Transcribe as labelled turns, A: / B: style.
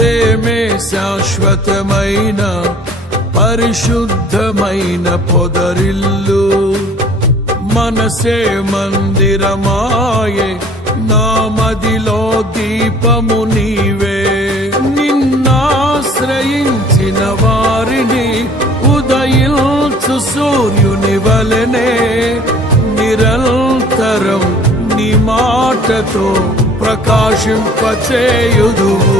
A: ప్రేమే శాశ్వతమైన పరిశుద్ధమైన పొదరిల్లు. మనసే మందిరమాయే నా మదిలో దీపము నీవే. నిన్నాశ్రయించిన వారిని ఉదయించు సూర్యుని వలనే. నిరంతరం నీ మాటతో ప్రకాశింపచేయుదువు.